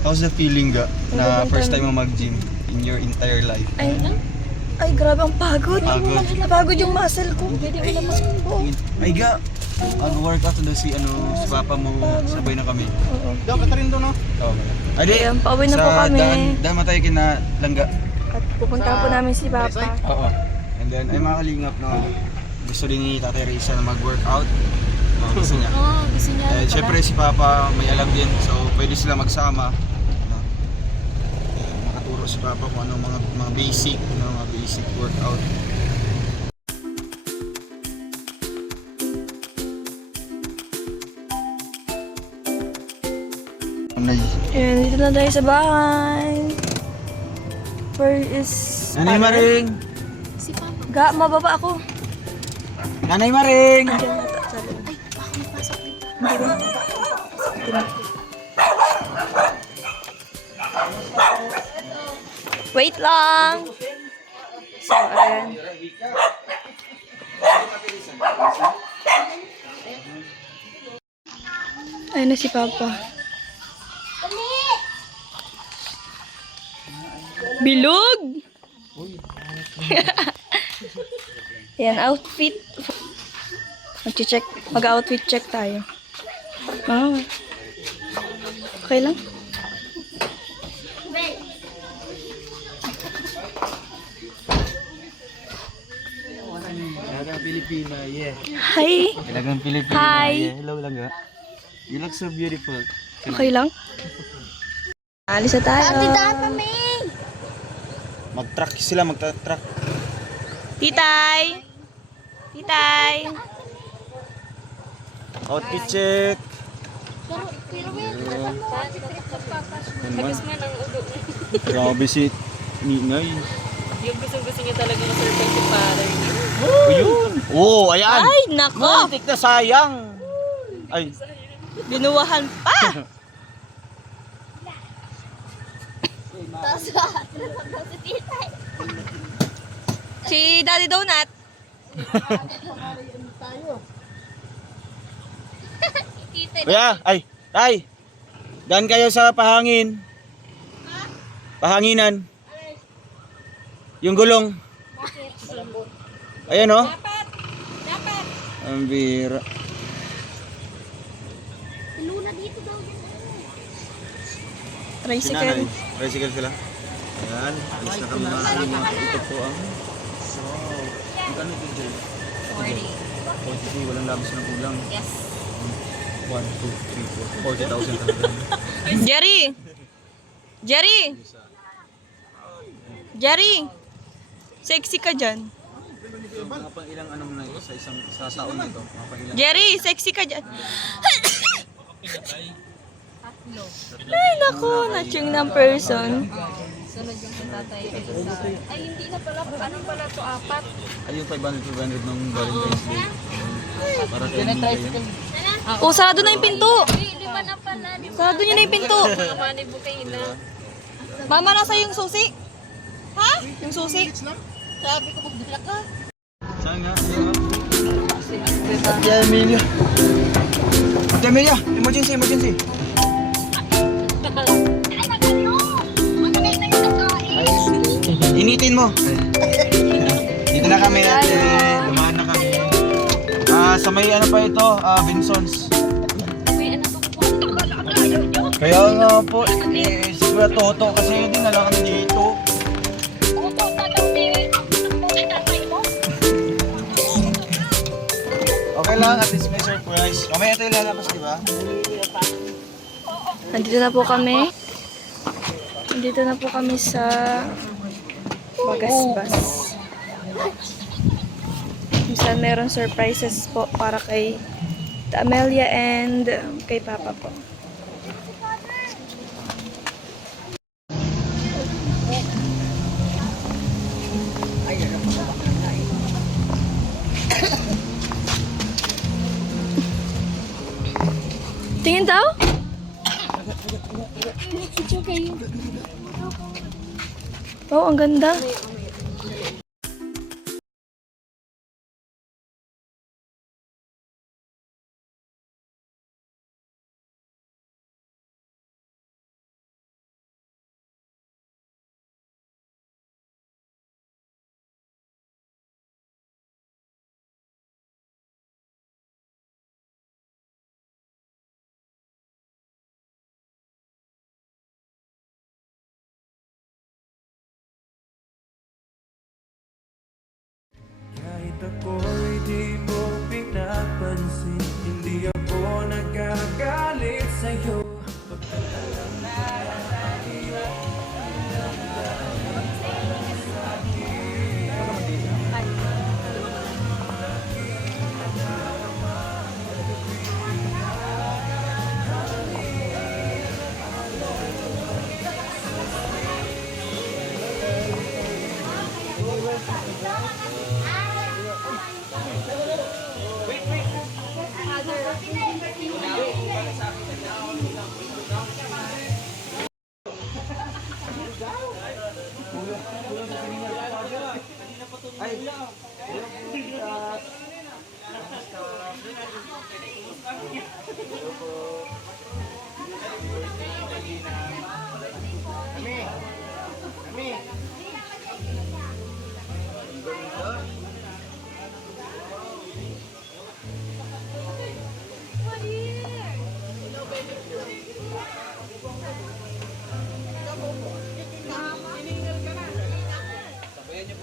How's the feeling ga na first time mo mag-gym in your entire life? Ay, grabe ang pagod. Pagod. Napagod yung muscle ko. Ay ga, mag-workout daw si papa mo, sabay na kami. Oo. Daw ka rin doon, no? Oo. Ay di, Ayan, pauwi na po kami. daan matay kina Langga. At pupunta po namin si Papa. Oo. And then, ay mga kalingap, no? Gusto din ni Tatay Risa na mag-workout. Gusto niya. Oo, gusto niya. Siyempre si Papa may alam din, so pwede sila magsama. No? Makaturo si Papa kung ano mga basic, mga basic workout. Ayan, dito na tayo sa bahay. Where is... Nanay Maring! Si Papa. Ga, mababa ako. Nanay Maring! Diyan na sa loob. Ay, baka may pasok dito. Hindi ba? Wait lang! So, ayan. Ayun na si Papa. Bilog! Yan, outfit. Mag-check. Mag-outfit check tayo. Ah. Okay lang. Ilagang Pilipina, yeah. Hi! Ilagang Pilipina, Hi. yeah. Hello Langga. You look so beautiful. Okay lang? Alis na tayo. Mag-truck sila, mag-truck. Titay! Titay! Outfit check. Lagas man ang udo. Grabe si Ningay. Yung gusto niya talaga ng surprise si Father. Ayun. Oh, ayan. Ay, nako! Muntik na sayang. Ay, Binuwahan pa! Si Daddy Donut. kuya, ay. Daan kayo sa pahangin. Pahanginan. Yung gulong. Ayan oh. Dapat. Ang bira. Luna dito daw. Tricycle. Tricycle sila. Ayan. Alis na kami mga ito po ang. Wow. Ang kano ito dyan? 40. Walang labis na kulang. Yes. 1, 2, 3, 4. 40,000 talaga. Jerry! Jerry! Jerry! Sexy ka dyan. Mga pang ilang ano mo na ito sa isang sasaon na ito. Mga pang ilang. Jerry, sexy ka dyan. Ay, naku, natching ng person. Sunod yung tatay. Ay, hindi na pala. Ano pala to? 4? Ay yung 500 nung Valentine's Day. Para kayo hindi kayo. Oh, sarado na yung pinto. 5 na pala. Sarado niyo na yung pinto. Mga manibo kayo na. Mama, nasa yung susi? Ha? Yung susi? Sabi ko, magdala ka. Saan nga? Ate Amelia. Ate Amelia, emergency. Initin mo. Dito na kami ate. Dumaan na kami. Sa may ano pa ito, Vinsons. May ano to po. Kaya nga po, si Kuya Toto kasi din na lang kami dito. Okay lang, at least may surprise. Mamaya ito ilalabas, di ba? Nandito na po kami. Nandito na po kami sa Magasbas. Minsan meron surprises po para kay Amelia and kay Papa po. Tingin daw? Oh, ang ganda. ako'y di mo pinapansin. Hindi ako nagagalit sa'yo.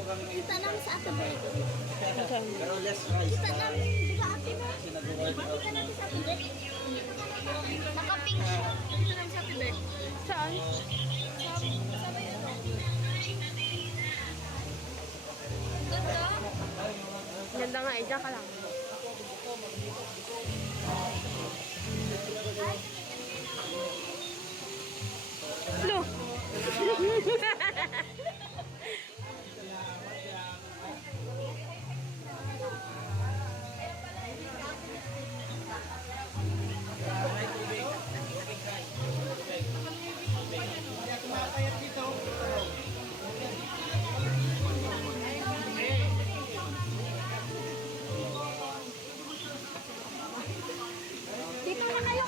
Kita namin sa Ate Beth. Kita namin sa Ate Beth. Kita namin sa Ate Beth. Nakapink siya. Kita namin sa Ate Beth. Saan? Sa may ano. Ganda. Ganda nga eh. Diyan ka lang. Lo. Dito na kayo.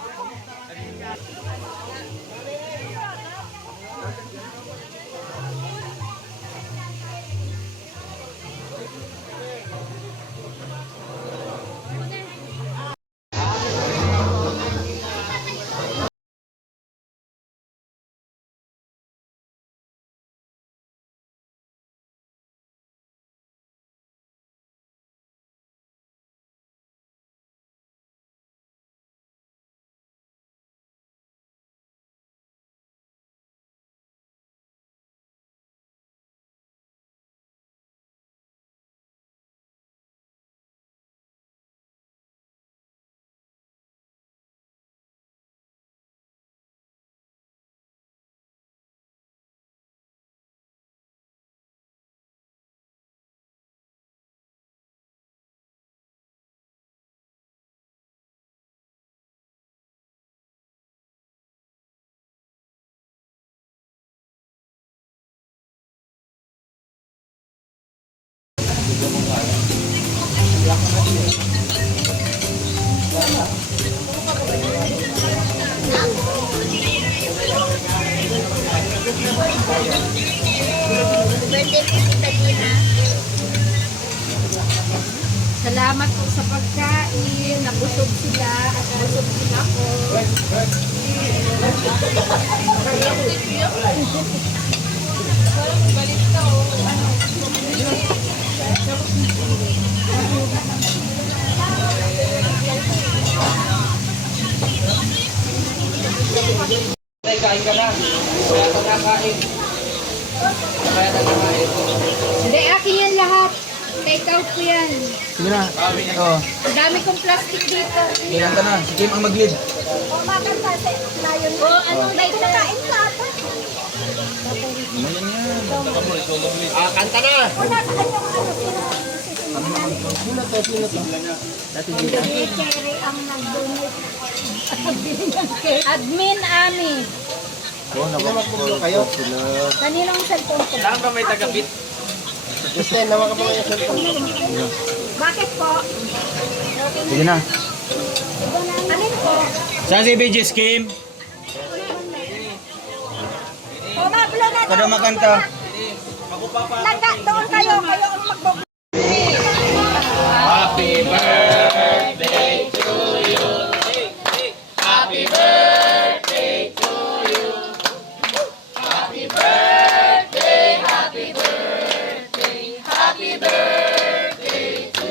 Birthday po kita Gina. Salamat po sa pagkain. Nabusog sila at nabusog din ako. Balik ka Kain ka na. Kaya ka nakain. Kaya ka nakain. Hindi, akin yan lahat. Take out ko yan. Sige na. Oo. Ang dami kong plastic dito. Ganyan ka na. Si Kim ang mag-lead. O, makanta sa layon. O, anong date na kain ka? Ano yan? Kanta na! Una sa kanyang Hindi, Cherry ang nag-donate. Admin Ami. Oo, nakapagpulo kayo. Kaninong cellphone ko? Saan ba may tagabit? Justin, naman ka mga yung cellphone. Bakit po? Sige na. Alin po? Saan si BJ Kim? O, mablo na. Kada makanta. Laga, doon kayo. Kayo ang magbo. Happy birthday to you. Happy birthday to you. Happy birthday, happy birthday, happy birthday to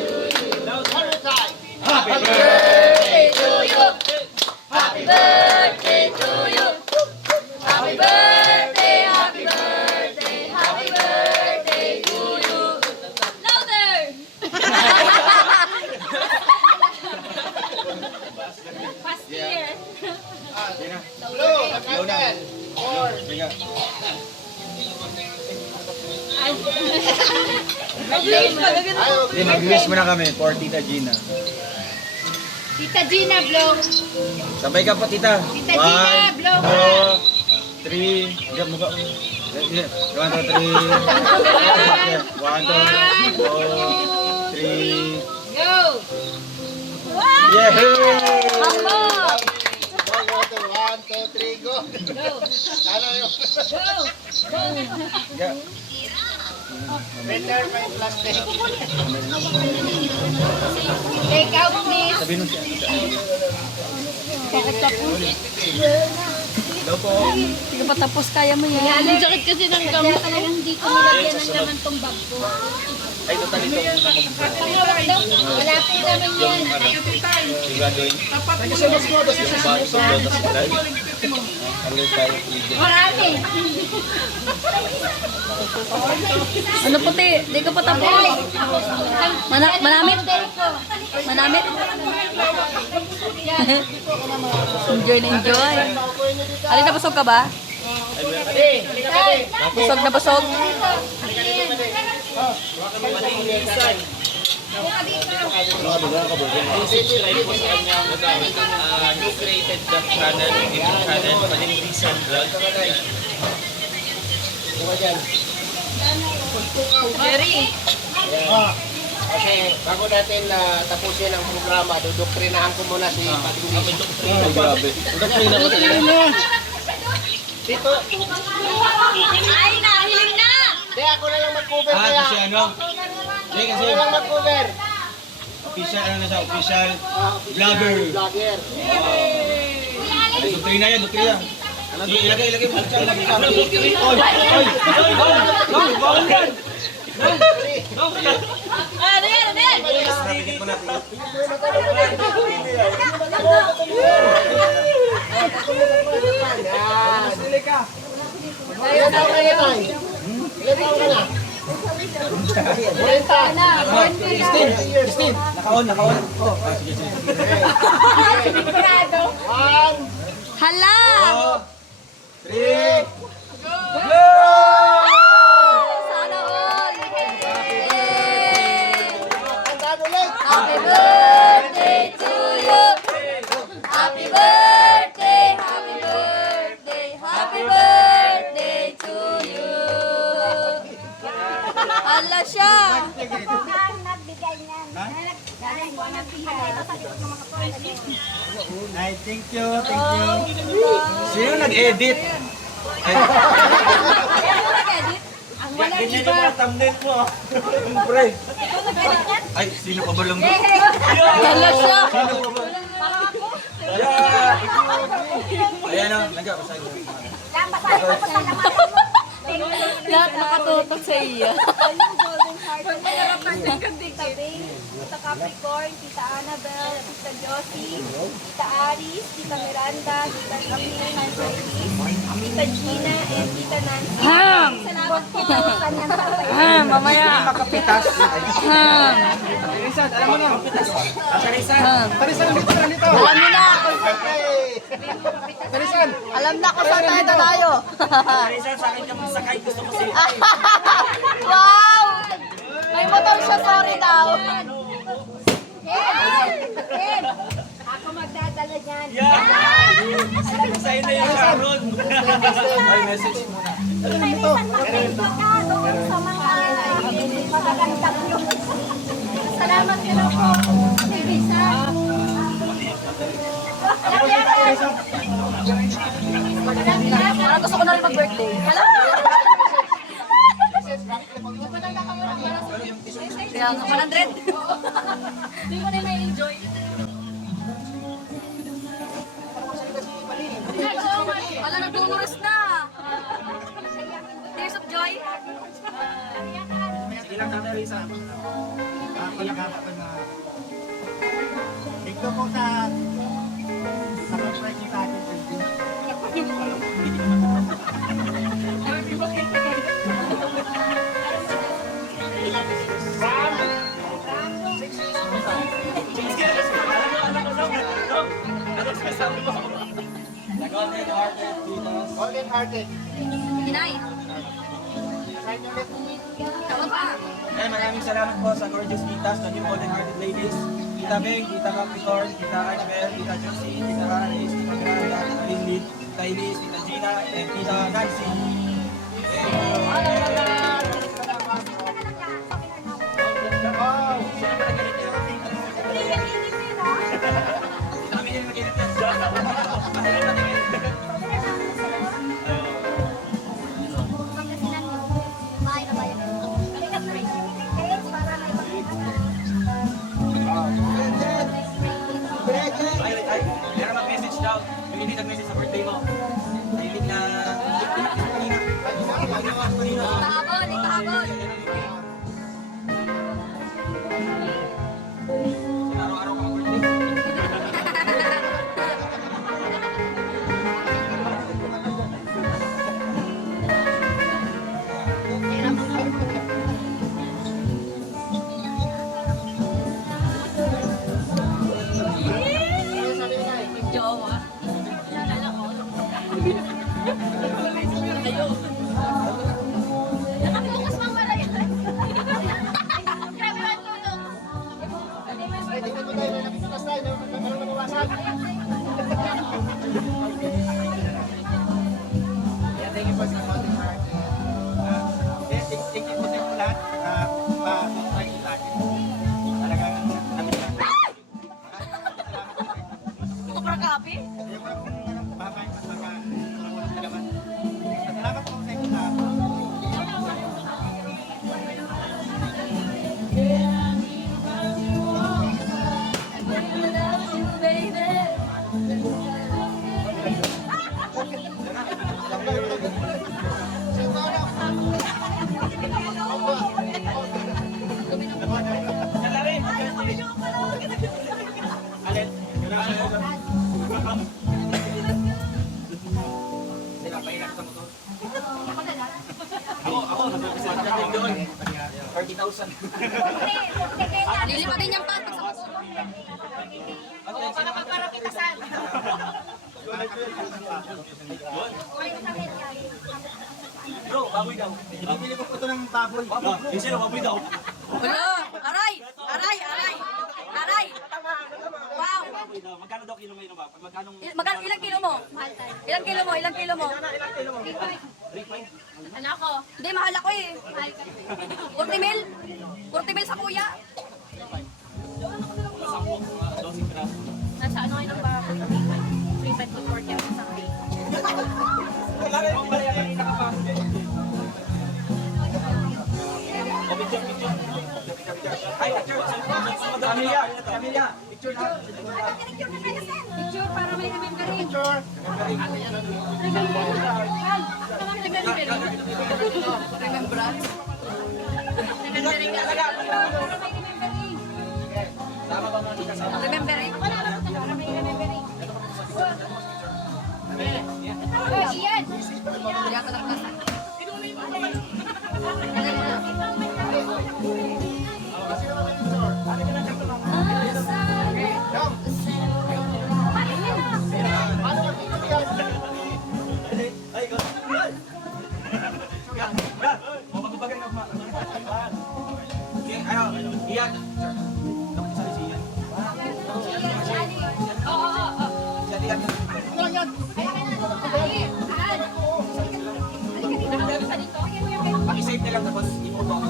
Hello na. Teka. Hindi, mag-wish muna kami for Tita Gina. Tita Gina, vlog. Sabay ka pa, Tita. Tita Gina, vlog. 1, 2, 3. Diyan, mukha. 1, 2, 3. 1, 2, 3. Go! Yeah! Ako! Go! Yeah. Take out, please. Sabi nun siya. Bakit tapos? Hello po. Hindi pa tapos, kaya mo yan. Ang sakit kasi ng gamot. Kaya talagang hindi ko nilagyan ng laman tong bag ko. Ay, total ito muna Pangawak daw. Wala po naman yan. yung gagawin. Yung bag, tapos tayo. Alert tayo. Marami. Ano puti? Di ka pa tapos. Manamit? Manamit? Enjoy na enjoy. Alin na busog ka ba? Busog na busog? New created the channel, YouTube channel, Panindisan Vlog. Jerry. Kasi bago natin tapusin ang programa, dudoktrinahan ko muna si Patindisan. Ay, grabe. Doktrina ko talaga. Dito, Ay, nahiling na. di ako na lang mag-cover kaya. Kasi ano? Hindi, kasi Ako na lang mag-cover. official, ano na siya, official vlogger. Vlogger. Ay, doktrina yan, doktrina. Ano, ilagay mo siya, ilagay siya. Oy! Bawal yan! Ano yan? Ano yan? Pikit mo natin. Yan. Ilan taon na yan, Tay? Ilan taon ka na? 16! Naka-on. Oh, sige. Sigurado. 1, Hala! 3! Sana all! tandaan ulit. Happy birthday to you! Happy birthday! Happy birthday! Happy birthday to you! Hala siya! Nagbigay niyan. Galing po nagbigay. Ay, thank you. Sino nag-edit? Ay, Ang wala ganyan iba. yung mga thumbnail mo. Siyempre. Ay, sino pa ba lang? Hala siya! Ayan o, nag-apasay ko. Lahat nakatutok sa iya. Tita Capricorn, Tita Annabel, Tita Josie, Tita Aris, Tita Miranda, Tita Camille, Tita Elise, Tita Gina, and Tita Nancy. Salamat po sa kanyang tatay. Mamaya. Makapitas. Tarisan, alam mo na. Tarisan. Alam mo na. Alam na kung saan tayo. Tarisan, sa akin kami sakay. Gusto ko siya. Wow! May motor siya, sorry daw. Ken, ako magdadala niyan. Sa'yo na yung Sharon. Ay, message muna. Minsan makita ka doon sa mga magagandang yung. Salamat ka lang po. Teresa. Parang gusto ko na rin mag-birthday. Hello! Kaya nga, 100. Hindi ko na na-enjoy. Wala, nagduduras na. Tears of joy. Sige lang, Tata Risa. Palakatan na. Ito po sa pag-price ni Tati. Nag-on and Golden hearted. Hinay. Tawag pa. Ay, maraming salamat po sa gorgeous titas, the new golden hearted ladies. Tita Beng, Tita Capricorn, Tita Annabelle, Tita Josie, Tita Haris, Tita Gracia, Tita Lindy, Tita Elise, Tita Gina, and Tita Nancy. Ay, meron mag-message daw. Yung hindi nag-message sa birthday mo. Hindi na... Ikahabol, ikahabol. Araw-araw ka mag-birthday. Jowa. Nakabukas mang wala yan. Grabe ang tulog. Tingnan mo tayo, nakikitas tayo, nagkaroon ng mawasan. Yeah, thank you po sa golden hearted. Thank you po sa inyo lahat. Pa-subscribe sa akin. Talagang namin lang. Sobrang kape. Ayaw ko lang babayin mas walang nalaman. Salamat po sa inyo lahat. Alin? Sila pa ilang sa motor. Ako, nag-represent natin doon. 30,000. Lilipatin niyang pat. Para pitasan. Bro, baboy daw. Bibili ko po ito ng baboy. Yung sila, baboy daw. Wala! Aray! Aray! Aray! Aray! Wow! Baboy daw. Magkano daw kilo ngayon ba? Magkano? Ilang kilo mo? Ilang kilo mo? Ilang kilo mo? Ano ako? Hindi, mahal ako eh. 40 mil? 40 mil sa kuya. Nasa ano ngayon ang baboy? 3 to 40 ako sa akin. Wala rin pang balayan kanina ka pa. Ay, picture. Camilla, Camilla. Picture na. Picture para may remembering. Picture. Remembering talaga. Para may remembering. Tama ba mga kasama? Remembering? Wala naman ito. Para may remembering. Iyan! Iyan ko lang nasa. Ay, go. Yan. Magbabagay na. Okay, ayo. Iyan. Dapat sa siyan. Oo. Jadi yan. Paki-save na lang tapos i-photo ako.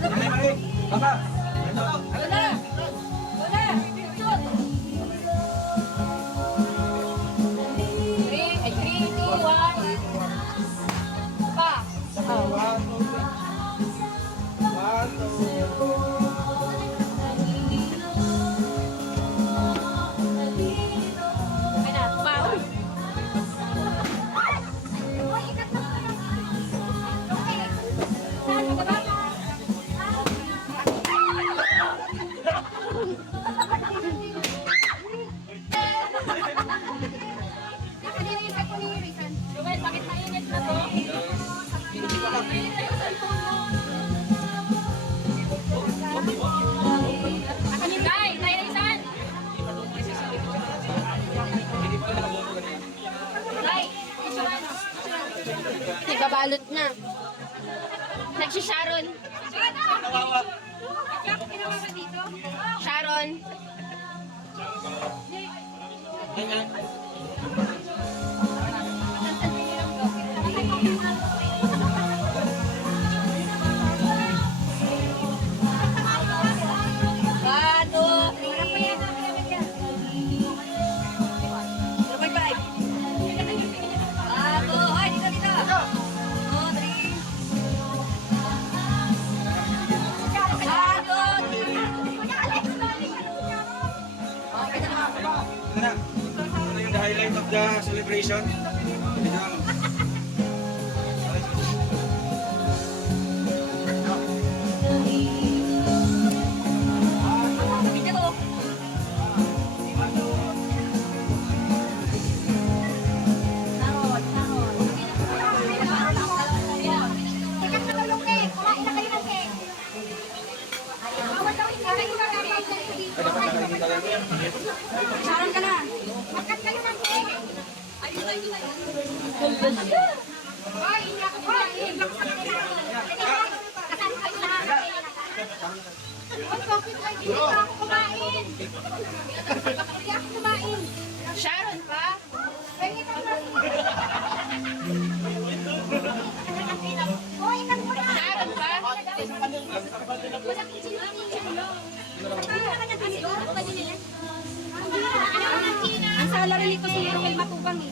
Nanay Marie, Papa. Ito. Wala! Wala! Three, two, one. Pa! Okay na. Pa! Ruben, bakit mainit na to? Mainit na yung cellphone mo. Guys, tayo na isan! Balot na. Nagsisharon. Nawawa. Sharon. Ayan. Bato. 0.5. Bato. Hoy, dito, dito. 2, 3. Bato. Okay na naman. Ito na. Ito na yung the highlight of the celebration. Ito na. Dito to. Sarot, sarot. Sikat na tulong cake. Kumain na kayo ng cake. Sharon ka na. Makat kayo ng cake. Hoy, hindi ako kumain. Kasama kayo lahat. Hoy, bakit kayo hindi ako kumain? Hindi ako kumain. Sharon pa? Pengi ka na. Hoy, inan mo na. Sharon pa? Ang salary nito si Romel Matubang eh.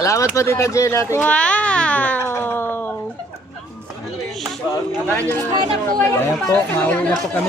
Salamat po, Tita Jenna. Wow! Ayan po, mauwi na po kami.